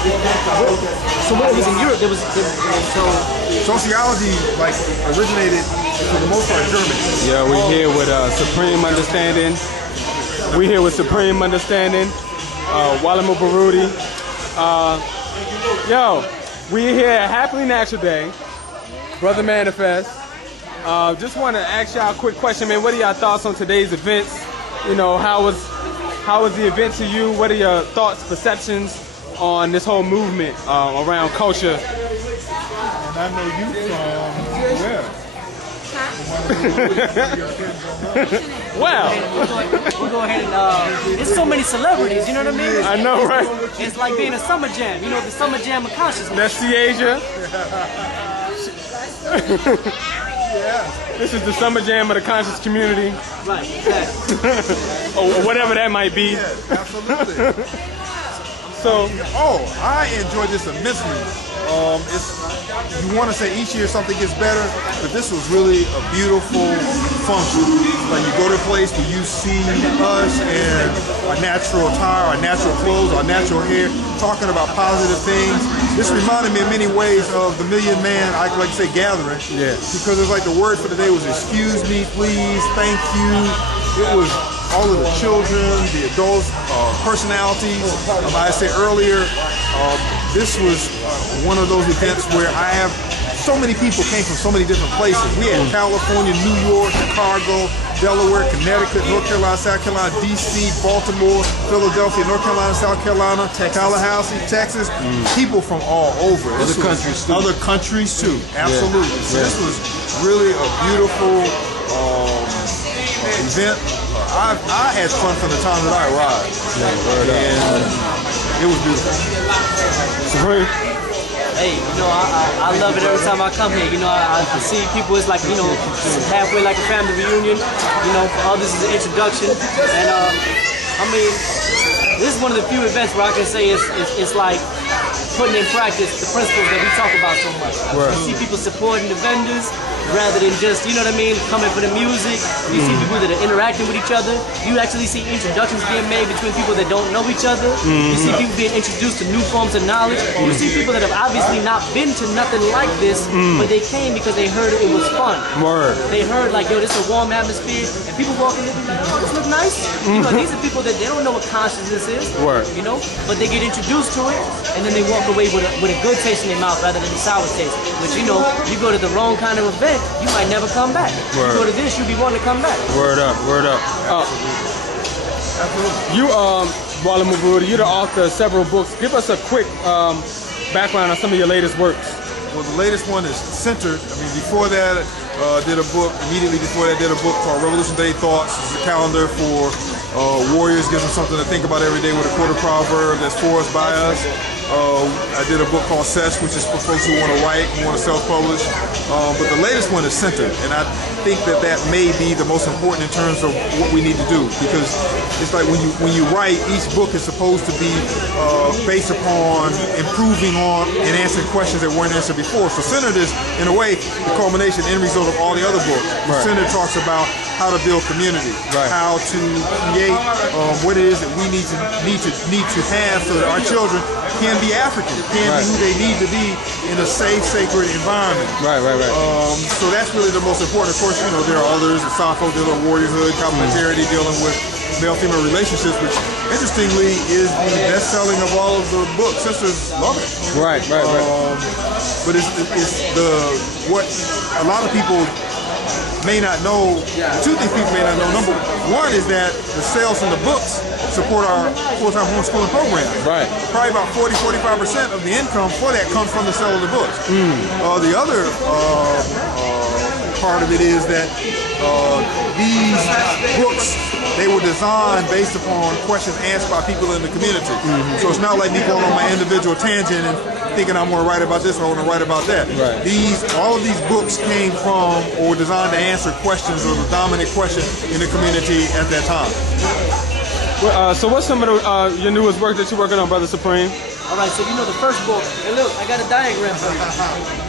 So when it was in Europe, there was so sociology like originated for the most part in Germany. Yeah, we're here with Supreme Understanding. We're here with Supreme Understanding. Mwalimu Baruti. Yo, we're here at Happily Natural Day. Brother Manifest. Just want to ask y'all a quick question, man. What are y'all thoughts on today's events? You know, how was the event to you? What are your thoughts, perceptions on this whole movement around culture? And I know you from where? Wow. We'll go ahead and there's so many celebrities, you know what I mean? I know, right? It's like being a summer jam, you know, the summer jam of consciousness. That's Asia. Yeah. This is the summer jam of the conscious community. Right, exactly. Or whatever that might be. Yeah, absolutely. So, I enjoyed this immensely. You want to say each year something gets better, but this was really a beautiful function. Like you go to a place where you see us in our natural attire, our natural clothes, our natural hair, talking about positive things. This reminded me in many ways of the Million Man, I like to say, gathering. Yeah. Because it's like the word for the day was excuse me, please, thank you. It was all of the children, the adults, personalities. I said earlier, this was one of those events where I have so many people came from so many different places. We had California, New York, Chicago, Delaware, Connecticut, North Carolina, South Carolina, DC, Baltimore, Philadelphia, North Carolina, South Carolina, Tallahassee, Texas. People from all over. Other countries too. Other countries too, absolutely. Yeah. So this was really a beautiful event. I had fun from the time that I arrived. And it was beautiful. Supreme. Hey, you know, I love it every time I come here. You know, I see people, it's like, you know, halfway like a family reunion. You know, for others it's an introduction. And, I mean, this is one of the few events where I can say it's like putting in practice the principles that we talk about so much. Right. You see people supporting the vendors rather than just, you know what I mean, coming for the music. You see people that are interacting with each other. You actually see introductions being made between people that don't know each other. You see people being introduced to new forms of knowledge. You see people that have obviously not been to nothing like this, but they came because they heard it was fun. Word. They heard like, yo, this is a warm atmosphere, and people walking in, like, oh, this looks nice. You know, these are people that they don't know what consciousness is. Word. You know, but they get introduced to it, and then they walk away with a good taste in their mouth rather than a sour taste. Which, you know, you go to the wrong kind of event, you might never come back. Word. You go to this, you'll be wanting to come back. Word up, word up. You, Mwalimu Baruti, you're the author of several books. Give us a quick background on some of your latest works. Well, the latest one is Centered. I mean, before that, did a book, immediately before that, did a book called Revolutionary Thoughts. It's a calendar for warriors, gives them something to think about every day with a quarter proverb that's for us, by us. I did a book called Sesh, which is for folks who want to write, who want to self-publish. But the latest one is Centered, and I think that may be the most important in terms of what we need to do, because it's like when you write, each book is supposed to be based upon improving on and answering questions that weren't answered before. So Centered is, in a way, the culmination, end result of all the other books. Right. Centered talks about how to build community, right, how to create what it is that we need to have so that our children can be African, can be who they need to be in a safe, sacred environment. Right. So that's really the most important. Of course, you know, there are others, the Sappho dealing with warriorhood, complementarity dealing with male-female relationships, which interestingly is the best-selling of all of the books. Sisters love it. Right. But it's what a lot of people may not know. Two things people may not know. Number one is that the sales from the books support our full-time homeschooling program. Right. Probably about 40–45% of the income for that comes from the sale of the books. The other part of it is that these books, they were designed based upon questions asked by people in the community. So it's not like me going on my individual tangent and thinking I'm going to write about this or I want to write about that. Right. All of these books came from or were designed to answer questions or the dominant question in the community at that time. Well, so what's some of your newest work that you're working on, Brother Supreme? All right, so you know the first book, and look, I got a diagram for you.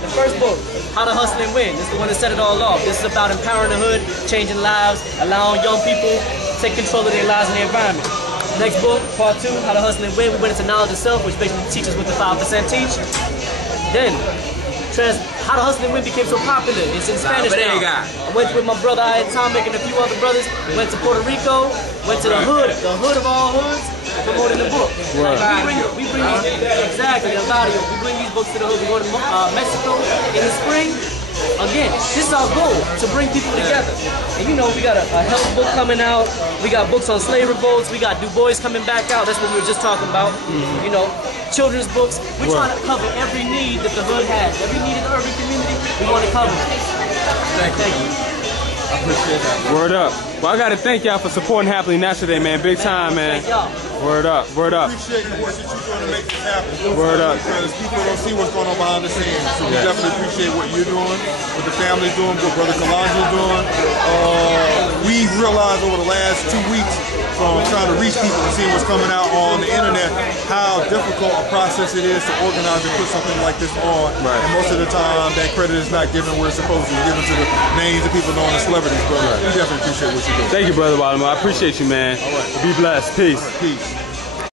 The first book, How to Hustle and Win. This is the one that set it all off. This is about empowering the hood, changing lives, allowing young people to take control of their lives and their environment. Next book, part 2, How to Hustle and Win. We went into knowledge itself, which basically teaches what the 5% teach. Then, How to Hustle and Win became so popular. It's in Spanish now. I went with my brother, I had Tomic and a few other brothers. Went to Puerto Rico, went to the hood of all hoods, promoting the book. Like, we bring these, exactly, El Barrio. We bring these books to the hood. We go to Mexico in the spring. Again, this is our goal, to bring people together. And you know, we got a health book coming out. We got books on slave revolts. We got Du Bois coming back out. That's what we were just talking about. You know, children's books. We're trying to cover every need that the hood has. Every need in the urban community, we want to cover. Thank you. I appreciate that. Word up. Well, I got to thank y'all for supporting Happily Natural Day, man. Big time, man. Thank y'all. Word up, word up. Appreciate the work that you're doing to make this happen. Word up. Because people don't see what's going on behind the scenes. So we definitely appreciate what you're doing, what the family's doing, what Brother Kalanji's doing. We've realized over the last 2 weeks from trying to reach people and seeing what's coming out on the internet how difficult a process it is to organize and put something like this on. Right. And most of the time that credit is not given where it's supposed to be given to the names of people known as celebrities. But we definitely appreciate what you're doing. Thank you, Brother Mwalimu. I appreciate you, man. All right. Be blessed. Peace. Peace.